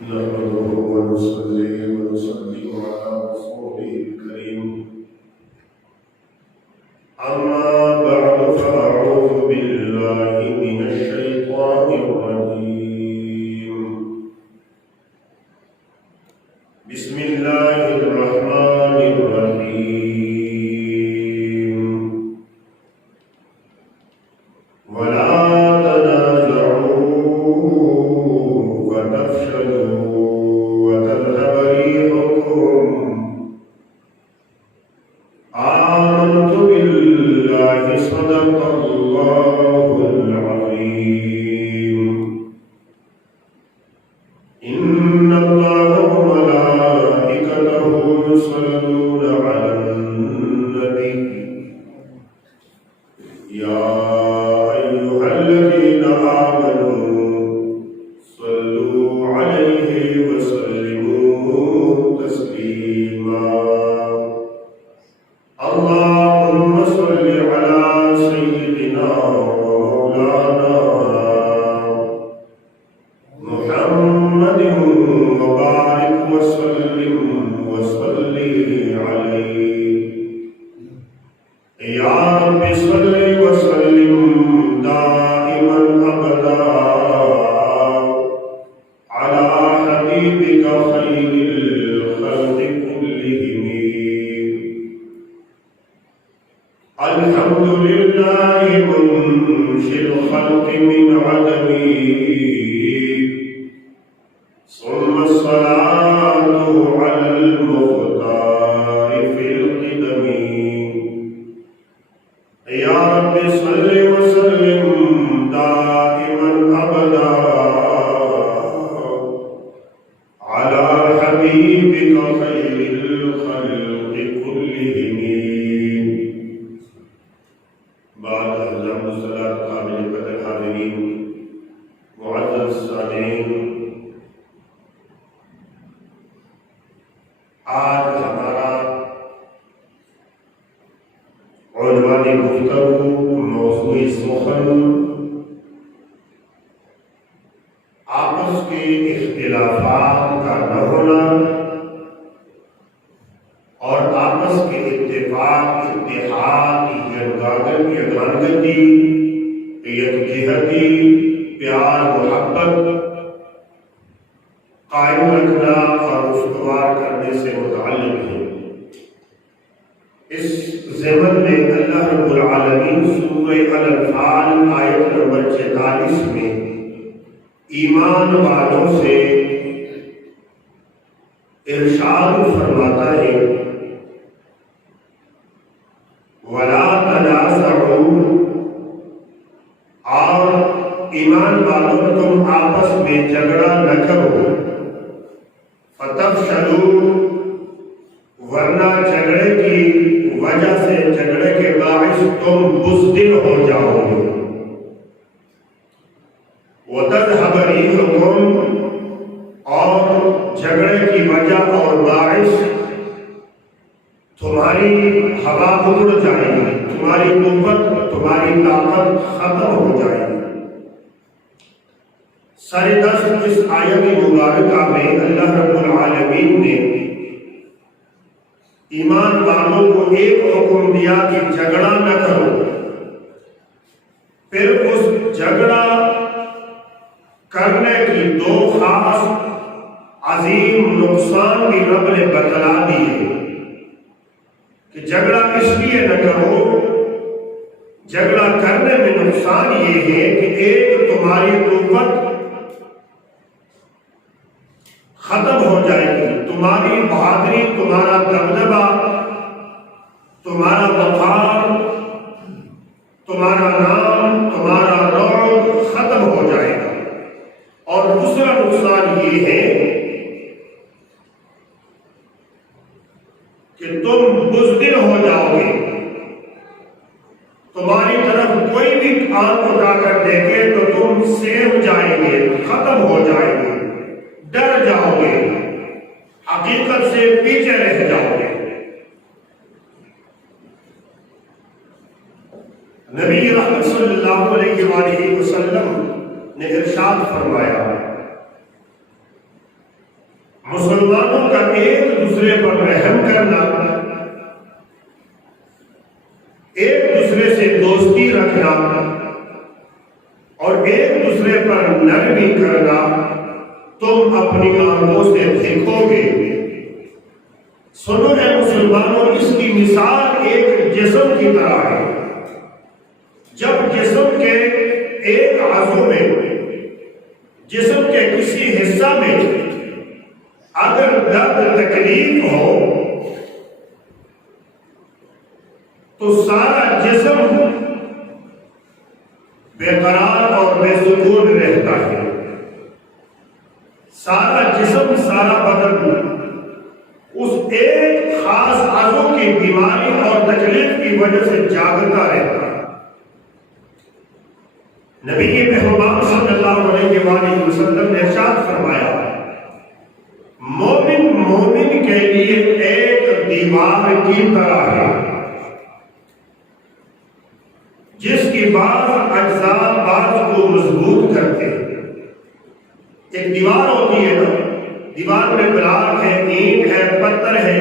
نحمده ونصلي ونسلم على رسوله الكريم أما بعد فأعوذ بالله من الشيطان الرجيم بسم الله الرحمن الرحيم ولا نبی رحمت صلی اللہ علیہ وآلہ وسلم نے ارشاد فرمایا مسلمانوں کا ایک دوسرے پر رحم کرنا، ایک دوسرے سے دوستی رکھنا اور ایک دوسرے پر نرمی کرنا تم اپنی آنکھوں سے دیکھو گے۔ سنو اے مسلمانوں، اس کی مثال ایک جسم کی طرح ہے۔ جب جسم کے ایک عضو میں، جسم کے کسی حصہ میں اگر درد تکلیف ہو تو سارا جسم بے قرار اور بے سکون رہتا ہے۔ سارا جسم، سارا بدن اس ایک خاص عضو کی بیماری اور تکلیف کی وجہ سے جاگتا رہتا ہے۔ نبی محمد صلی اللہ علیہ وآلہ وسلم نے ارشاد فرمایا، مومن کے لیے ایک دیوار کی طرح ہے جس کی بعض اجزاء بعض کو مضبوط کرتے ہیں۔ ایک دیوار ہوتی ہے نا، دیوار میں بلاک ہے، اینٹ ہے، پتھر ہے،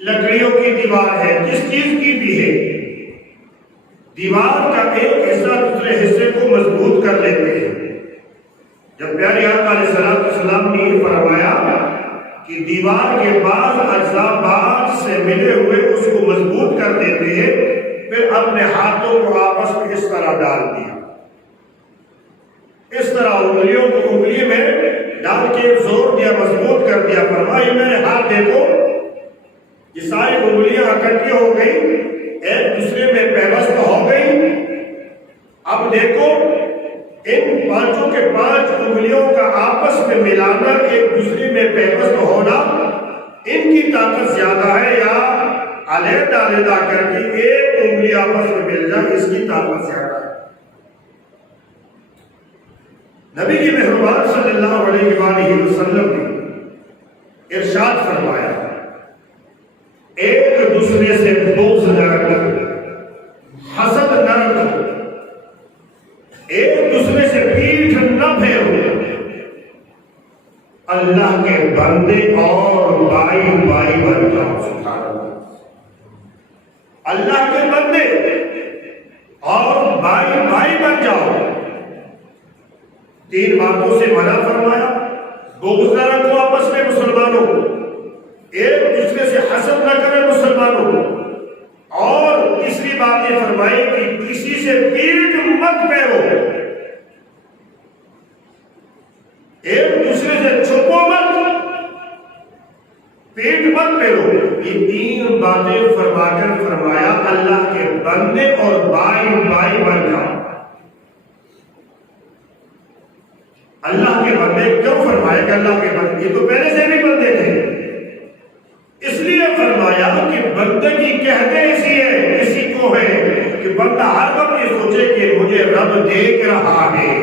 لکڑیوں کی دیوار ہے، جس چیز کی بھی ہے، دیوار کا ایک حصہ دوسرے حصے کو مضبوط کر لیتے ہیں۔ جب پیارے آقا علیہ السلام نے یہ فرمایا کہ دیوار کے بعض اجزاء بعض سے ملے ہوئے اس کو مضبوط کر دیتے ہیں، پھر اپنے ہاتھوں کو آپس میں اس طرح ڈال دیا، اس طرح انگلیوں کو انگلی میں ڈال کے زور دیا، مضبوط کر دیا۔ فرمایا میرے ہاتھ دیکھو، یہ ساری انگلیاں اکٹھی ہو گئی، ایک دوسرے میں پیوست ہو گئی۔ اب دیکھو ان پانچوں کے پانچ انگلیوں کا آپس میں ملانا، ایک دوسرے میں پیوست ہونا، ان کی طاقت زیادہ ہے یا علیحدہ علیحدہ کر کے ایک انگلی آپس میں مل جائے، اس کی طاقت زیادہ ہے۔ نبی کی محمد صلی اللہ علیہ وآلہ وسلم نے ارشاد فرمایا، ایک دوسرے سے بغض نہ رکھو، حسد نہ رکھو، ایک دوسرے سے پیٹھ نہ پھیرو، اللہ کے بندے اور بھائی بن جاؤ۔ سبحان اللہ، اللہ کے بندے اور بھائی بن جاؤ۔ تین باتوں سے منع فرمایا، بغض نہ رکھو آپس میں مسلمانوں، ایک دوسرے سے حسد نہ کرے مسلمانوں، اور تیسری بات یہ فرمائی کہ کسی سے پیٹھ مت پھیرو، ایک دوسرے سے چھپو مت، پیٹ مت پھیرو۔ یہ تین باتیں فرما کر فرمایا اللہ کے بندے اور بھائی بن جاؤ۔ اللہ کے بندے کیوں فرمایا کہ اللہ کے بندے؟ یہ تو پہلے سے بھی بندے تھے، اس لیے فرمایا کہ بندگی کہتے اسی کو ہے کہ بندہ ہر وقت یہ سوچے کہ مجھے رب دیکھ رہا ہے،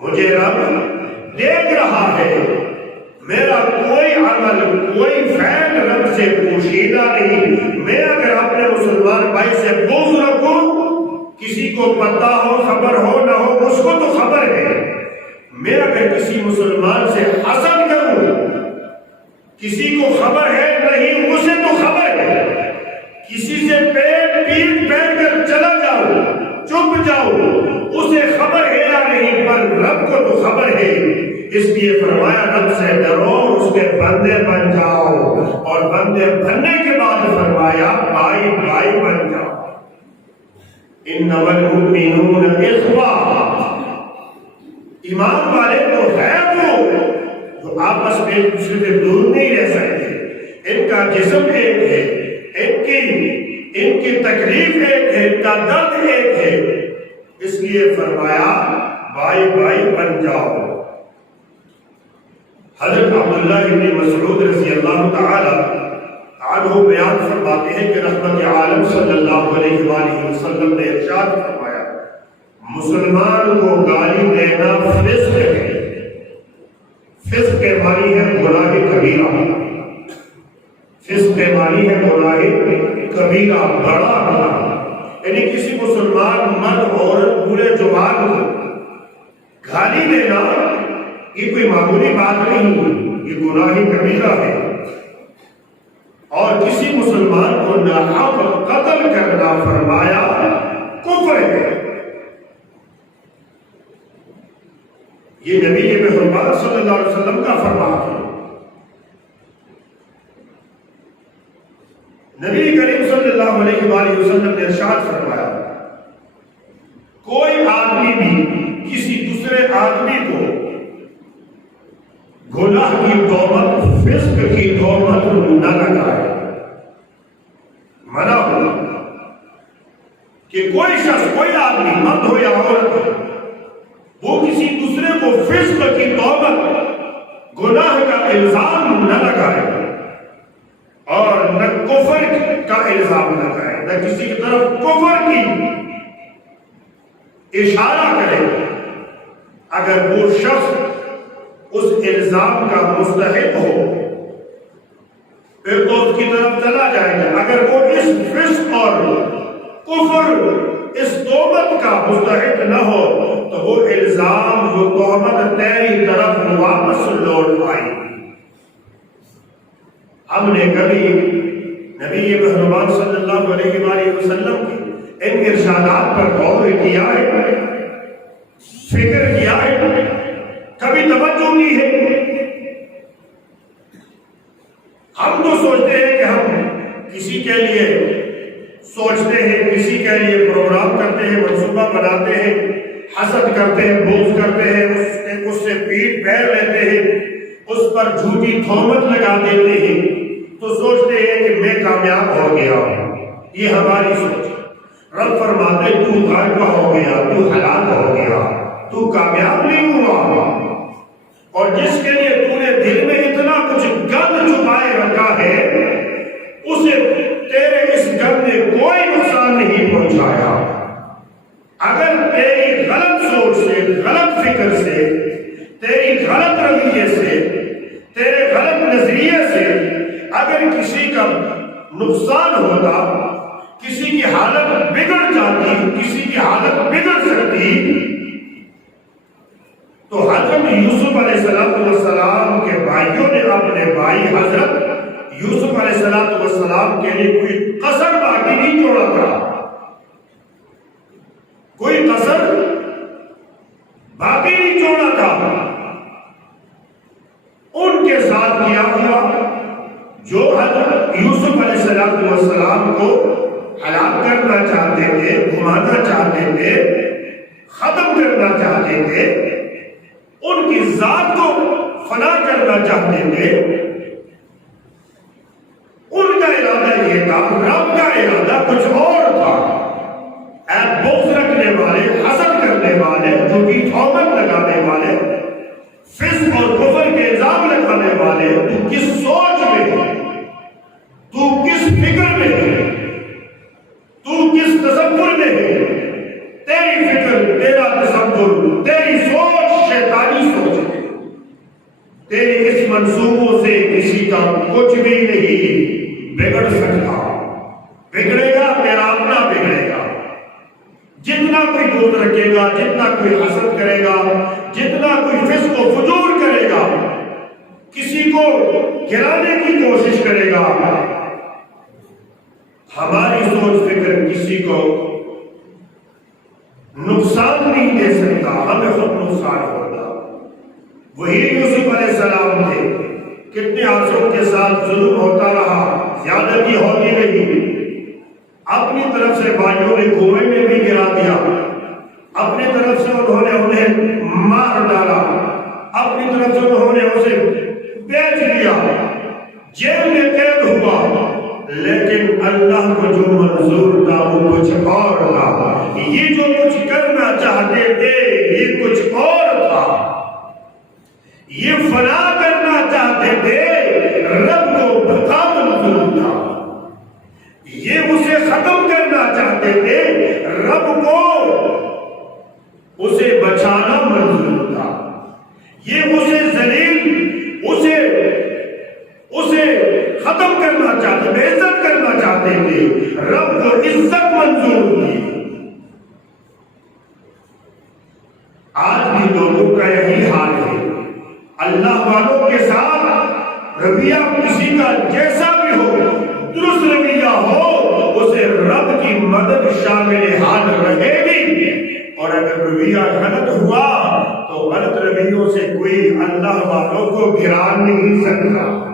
مجھے رب دیکھ رہا ہے، میرا کوئی عمل کوئی فعل رب سے پوشیدہ نہیں۔ میں اگر اپنے مسلمان بھائی سے بغض رکھوں، کسی کو پتہ ہو خبر ہو نہ ہو اس کو تو خبر ہے، میں اگر کسی مسلمان سے حسد کروں، کسی کو خبر ہے نہیں اسے تو خبر ہے، کسی سے پیٹ پھیر کر چلا جاؤ، چپ جاؤ، اسے خبر ہے یا نہیں، پر رب کو تو خبر ہے۔ اس لیے فرمایا رب سے ڈرو، اس کے بندے بن جاؤ، اور بندے بننے کے بعد فرمایا بھائی بن جاؤ۔ انما المؤمنون اخوہ، ایمان والے تو ہے وہ جو آپس میں ایک دوسرے سے دور نہیں رہ سکتے، ان کا جسم ایک ہے، ان کی تکلیف ایک ہے، ان کا درد ایک ہے، اس لیے فرمایا بھائی بن جاؤ۔ حضرت عبداللہ ابن مسعود رضی اللہ تعالی عنہ بیان فرماتے ہیں کہ رحمت عالم صلی اللہ علیہ وآلہ وسلم نے ارشاد فرمایا، مسلمان کو گالی دینا فسق ہے، فسق کے معنی ہے گناہ کبیرہ، فسق کے معنی ہے گناہ کبیرہ، بڑا گناہ، یعنی کسی مسلمان مرد عورت بوڑھے جوان کو گالی دینا یہ کوئی معمولی بات نہیں، یہ گناہ کبیرہ ہے، اور کسی مسلمان کو ناحق قتل کرنا فرمایا کفر ہے۔ یہ نبی مہربان صلی اللہ علیہ وسلم کا فرمان ہے۔ نبی کریم صلی اللہ علیہ وآلہ وسلم نے ارشاد فرمایا، کوئی آدمی بھی کسی دوسرے آدمی کو گناہ کی تہمت، فسق کی تہمت نہ لگائے۔ منع ہو کہ کوئی شخص، کوئی آدمی، مرد ہو یا عورت، وہ کسی دوسرے کو فسق کی تہمت، گناہ کا الزام نہ لگائے اور نہ کفر کا الزام لگائے، نہ کسی کی طرف کفر کی اشارہ کرے۔ اگر وہ شخص اس الزام کا مستحق ہو پھر تو اس کی طرف چلا جائے گا۔ اگر وہ اس فسق اور کفر، اس تہمت کا مستحق نہ ہو تو وہ الزام، وہ تہمت تیری طرف واپس لوٹ آئی۔ ہم نے کبھی نبی مہربان صلی اللہ علیہ وآلہ وسلم کے ان ارشادات پر غور کیا ہے، فکر کیا ہے، کبھی توجہ نہیں ہے؟ ہم تو سوچتے ہیں کہ ہم کسی کے لیے سوچتے ہیں، کسی کے لیے پروگرام کرتے ہیں، منصوبہ بناتے ہیں، حسد کرتے ہیں، بغض کرتے ہیں، اس سے پیٹ پیر لیتے ہیں، اس پر جھوٹی تہمت لگا دیتے ہیں، تو سوچتے ہیں کہ میں کامیاب ہو گیا ہوں۔ یہ ہماری سوچ ہے۔ رب فرماتے تو غالب ہو گیا، تو ہلاک ہو گیا، تو کامیاب نہیں ہوا، اور جس کے لیے تو نے دل میں اتنا کچھ گند چھپائے رکھا ہے، اسے تیرے اس گند نے کوئی نقصان نہیں پہنچایا۔ اگر تیری غلط سوچ سے، غلط فکر سے، تیری غلط رویے سے، تیرے غلط نظریے سے اگر کسی کا نقصان ہوتا، کسی کی حالت بگڑ جاتی، کسی کی حالت بگڑ سکتی، تو حضرت یوسف علیہ السلام کے بھائیوں نے اپنے بھائی حضرت یوسف علیہ السلام کے لیے کوئی قصر باقی نہیں چھوڑا تھا، کوئی قصر باقی نہیں چھوڑا تھا۔ ان کے ساتھ کیا ہوا جو حضرت یوسف علیہ السلام کو ہلاک کرنا چاہتے تھے، گھمانا چاہتے تھے، ختم کرنا چاہتے تھے، ان کی ذات کو فنا کرنا چاہتے تھے، ان کا ارادہ یہ تھا، رب کا ارادہ کچھ اور تھا۔ اے بغض رکھنے والے، حسد کرنے والے، جھوٹی تہمت لگانے والے، فسق اور کفر کے الزام لگانے والے، تو کس سوچ میں، تو کس فکر میں، تو کس تصور میں ہے؟ تیری فکر، تیرا تصور، تیری سوچ شیطانی سوچ ہے۔ تیری اس منصوبوں سے کسی کا کچھ بھی نہیں بگڑ سکتا۔ بگڑے گا تیرا اپنا بگڑے گا۔ جتنا کوئی بغض رکھے گا، جتنا کوئی حسد کرے گا، جتنا کوئی فسق و فجور کرے گا، کسی کو گرانے کی کوشش کرے گا، ہماری سوچ فکر کسی کو نقصان نہیں دے سکتا، ہمیں خود نقصان ہوگا۔ وہی یوسف علیہ السلام تھے، کتنے عرصوں کے ساتھ ظلم ہوتا رہا، زیادتی ہوتی رہی، اپنی طرف سے بھائیوں نے کنویں میں بھی گرا دیا، اپنی طرف سے انہوں نے انہیں مار ڈالا، اپنی طرف سے انہوں نے اسے بیچ دیا، جیل میں قید ہوا، لیکن اللہ کو جو منظور تھا وہ کچھ اور تھا۔ یہ جو کچھ کرنا چاہتے تھے یہ کچھ اور تھا، یہ فنا کرنا چاہتے تھے، رب کو بقا منظور تھا۔ یہ اسے ختم کرنا چاہتے تھے، رب کو اسے بچانا منظور تھا۔ یہ اسے ذلیل، اسے ختم کرنا چاہتے تھے، عزت کرنا چاہتے تھے، رب کو عزت منظور تھی۔ آج بھی لوگوں کا یہی حال ہے، اللہ والوں کے ساتھ رویہ کسی کا جیسا بھی ہو، درست رویہ ہو، اسے رب کی مدد شامل حال رہے گی، اور اگر رویہ غلط ہوا تو غلط رویوں سے کوئی اللہ والوں کو گرا نہیں سکتا۔